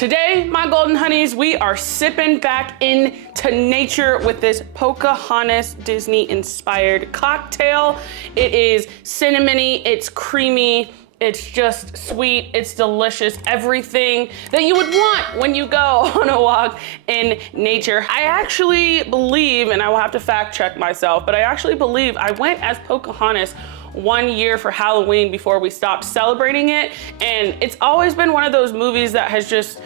Today, my golden honeys, we are sipping back into nature with this Pocahontas Disney-inspired cocktail. It is cinnamony, it's creamy, it's just sweet, it's delicious, everything that you would want when you go on a walk in nature. I actually believe, and I will have to fact check myself, but I actually believe I went as Pocahontas 1 year for Halloween before we stopped celebrating it. And it's always been one of those movies that has just,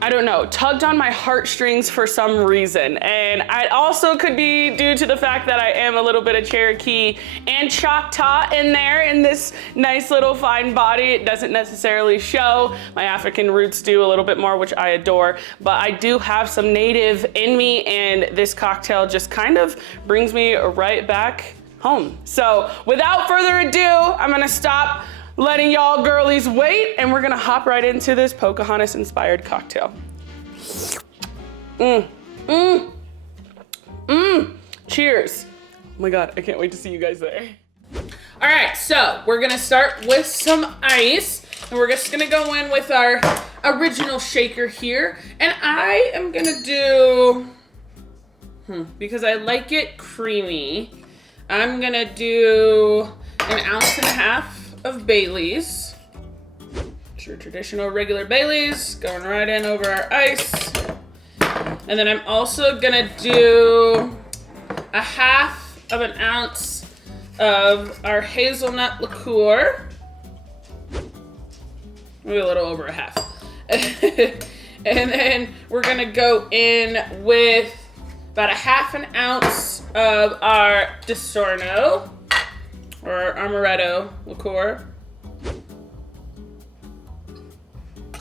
I don't know, tugged on my heartstrings for some reason. And it also could be due to the fact that I am a little bit of Cherokee and Choctaw in there in this nice little fine body. It doesn't necessarily show. My African roots do a little bit more, which I adore, but I do have some native in me, and this cocktail just kind of brings me right back home. So without further ado, I'm gonna stop letting y'all girlies wait, and we're gonna hop right into this Pocahontas-inspired cocktail. Cheers. Oh my God, I can't wait to see you guys there. All right, so we're gonna start with some ice, and we're just gonna go in with our original shaker here. And I am gonna do, because I like it creamy, I'm gonna do 1.5 ounces of Baileys. It's your traditional regular Baileys, going right in over our ice. And then I'm also gonna do 1/2 ounce of our hazelnut liqueur. Maybe a little over 1/2. And then we're gonna go in with about 1/2 ounce of our Disorno or amaretto liqueur.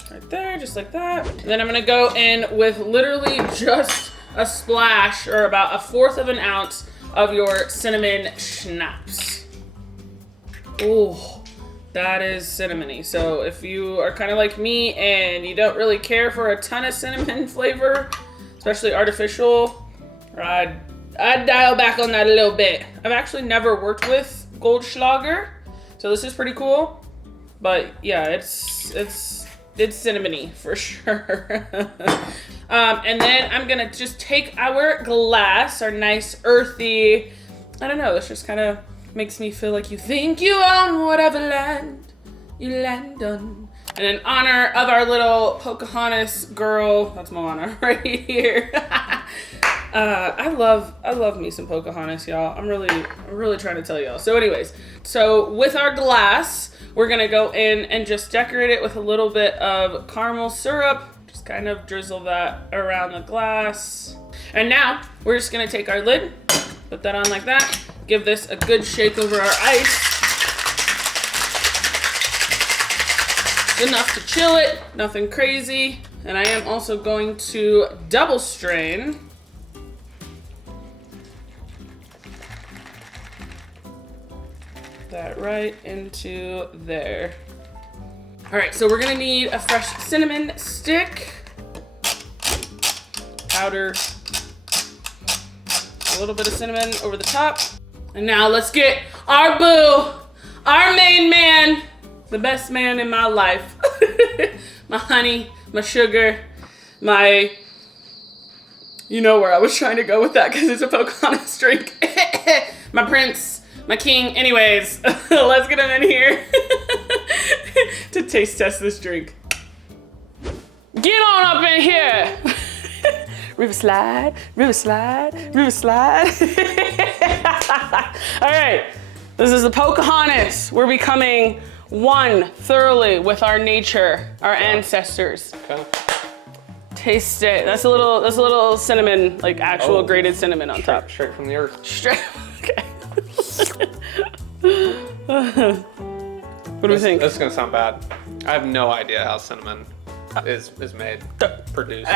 Right there, just like that. And then I'm gonna go in with literally just a splash, or about 1/4 ounce of your cinnamon schnapps. Oh, that is cinnamony. So if you are kind of like me and you don't really care for a ton of cinnamon flavor, especially artificial, I'd dial back on that a little bit. I've actually never worked with Goldschlager, so this is pretty cool. But yeah, it's cinnamony for sure. And then I'm gonna just take our glass, our nice earthy, I don't know, this just kind of makes me feel like you think you own whatever land you land on. And in honor of our little Pocahontas girl, that's Moana right here. I love me some Pocahontas, y'all. I'm really trying to tell y'all. So anyways, so with our glass, we're gonna go in and just decorate it with a little bit of caramel syrup. Just kind of drizzle that around the glass. And now we're just gonna take our lid, put that on like that, give this a good shake over our ice. Enough to chill it, nothing crazy. And I am also going to double strain. That right into there. All right, so we're gonna need a fresh cinnamon stick, powder, a little bit of cinnamon over the top. And now let's get our boo, our main man, the best man in my life. My honey, my sugar, my, you know where I was trying to go with that because it's a Pocahontas drink. My prince, my king. Anyways, let's get him in here to taste test this drink. Get on up in here. River slide, river slide, river slide. All right, this is the Pocahontas. We're becoming one thoroughly with our nature, our ancestors. Okay. Taste it. That's a little cinnamon, like actual grated cinnamon on top. Straight from the earth. Straight. Okay. What do you think? This is gonna sound bad. I have no idea how cinnamon is made, produced,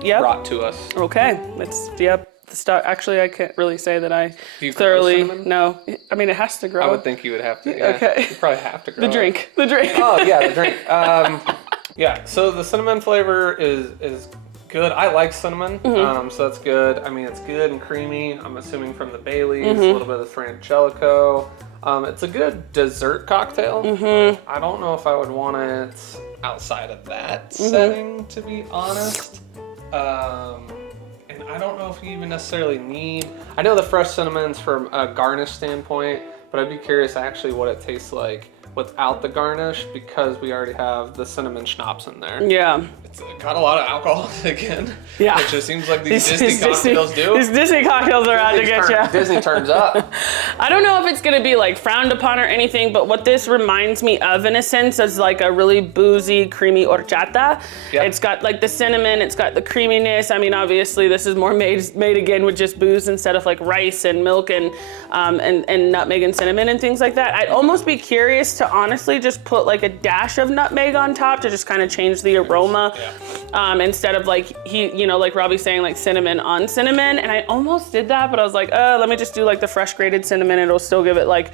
brought to us. Okay, it's the stock. Actually, I can't really say that I Do you thoroughly grow cinnamon? know. I mean, it has to grow. I would think you would have to. Yeah. Okay. You probably have to grow The drink. Oh yeah, the drink. Yeah. So the cinnamon flavor is good. I like cinnamon, so that's good. I mean, it's good and creamy. I'm assuming from the Baileys, a little bit of the Frangelico. It's a good dessert cocktail. I don't know if I would want it outside of that setting, to be honest. And I don't know if you even necessarily need, I know the fresh cinnamon's from a garnish standpoint, but I'd be curious actually what it tastes like without the garnish, because we already have the cinnamon schnapps in there. Yeah. It's got a lot of alcohol again. Yeah. It just seems like these Disney cocktails do. These Disney cocktails are out to get you. Disney turns up. I don't know if it's gonna be like frowned upon or anything, but what this reminds me of in a sense is like a really boozy, creamy horchata. Yep. It's got like the cinnamon, it's got the creaminess. I mean, obviously this is more made again with just booze instead of like rice and milk and nutmeg and cinnamon and things like that. I'd almost be curious to honestly just put like a dash of nutmeg on top to just kind of change the aroma. Yeah. Instead of like, like Robbie's saying, like cinnamon on cinnamon. And I almost did that, but I was like, let me just do like the fresh grated cinnamon. It'll still give it like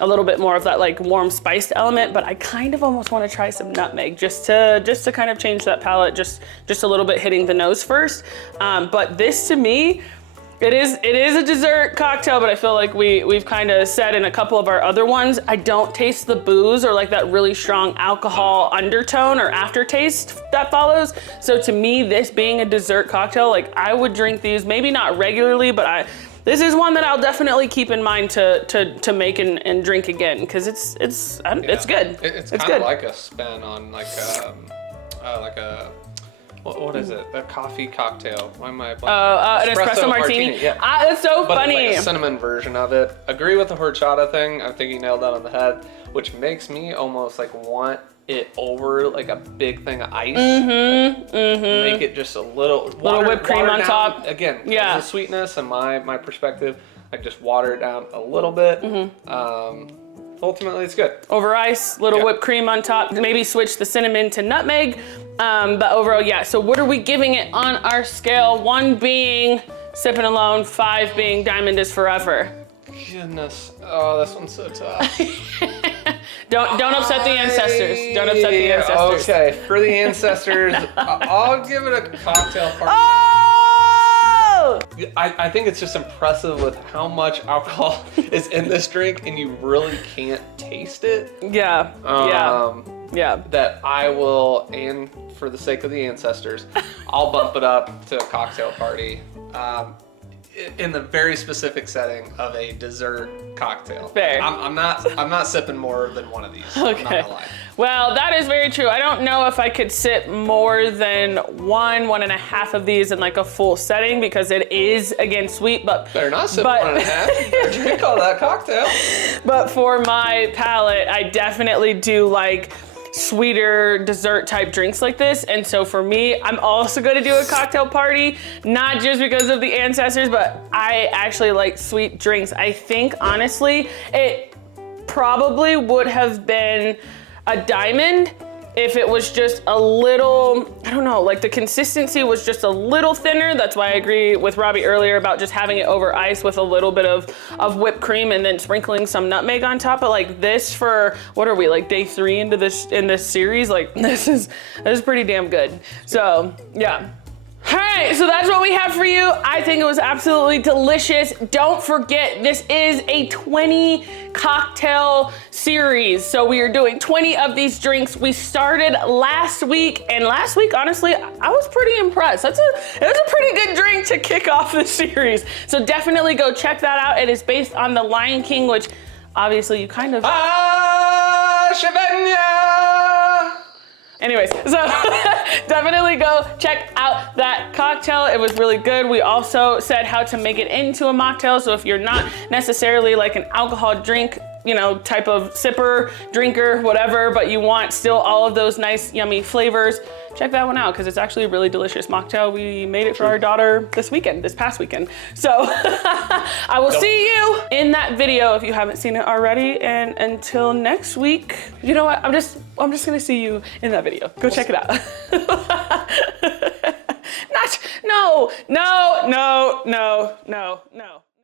a little bit more of that like warm spiced element, but I kind of almost want to try some nutmeg just to kind of change that palate, just a little bit hitting the nose first. But this to me, it is a dessert cocktail, but I feel like we've kind of said in a couple of our other ones, I don't taste the booze or like that really strong alcohol undertone or aftertaste that follows. So to me, this being a dessert cocktail, like I would drink these, maybe not regularly, but this is one that I'll definitely keep in mind to make and drink again, because it's good. It's kind of like a spin on like a what is it? A coffee cocktail. Why am I? An espresso martini. Yeah. That's so but funny. It's like a cinnamon version of it. Agree with the horchata thing. I think you nailed that on the head, which makes me almost like want it over like a big thing of ice. Make it just a little whipped cream on down. Top. Again, yeah. The sweetness and my perspective, like just water it down a little bit. Ultimately, it's good. Over ice, little whipped cream on top. Maybe switch the cinnamon to nutmeg. But overall, yeah. So what are we giving it on our scale? 1 being sipping alone, 5 being diamond is forever. Goodness. Oh, this one's so tough. Don't upset the ancestors. Don't upset the ancestors. Okay, for the ancestors, I'll give it a cocktail party. Oh! I think it's just impressive with how much alcohol is in this drink, and you really can't taste it. Yeah. Yeah. That I will, and for the sake of the ancestors, I'll bump it up to a cocktail party. In the very specific setting of a dessert cocktail. Fair. I'm not sipping more than one of these. Okay. I'm not gonna lie. Well, that is very true. I don't know if I could sip more than 1.5 of these in like a full setting, because it is again sweet, but better not sip 1.5. Better drink all that cocktail. But for my palate, I definitely do like sweeter dessert type drinks like this. And so for me, I'm also gonna do a cocktail party, not just because of the ancestors, but I actually like sweet drinks. I think honestly, it probably would have been a diamond if it was just a little, I don't know, like the consistency was just a little thinner. That's why I agree with Robbie earlier about just having it over ice with a little bit of whipped cream and then sprinkling some nutmeg on top. But like this, for what are we, like day 3 into this series? Like this is pretty damn good. So yeah. All right, so that's what we have for you. I think it was absolutely delicious. Don't forget, this is a 20 cocktail series. So we are doing 20 of these drinks. We started last week, and last week, honestly, I was pretty impressed. It was a pretty good drink to kick off the series. So definitely go check that out. It is based on The Lion King, which obviously you kind of... Anyways, so definitely go check out that cocktail. It was really good. We also said how to make it into a mocktail. So if you're not necessarily like an alcohol drink, type of sipper, drinker, whatever, but you want still all of those nice, yummy flavors, check that one out, because it's actually a really delicious mocktail. We made it for our daughter this past weekend. So I will see you in that video if you haven't seen it already. And until next week, you know what? I'm just gonna see you in that video. Go check it out. No.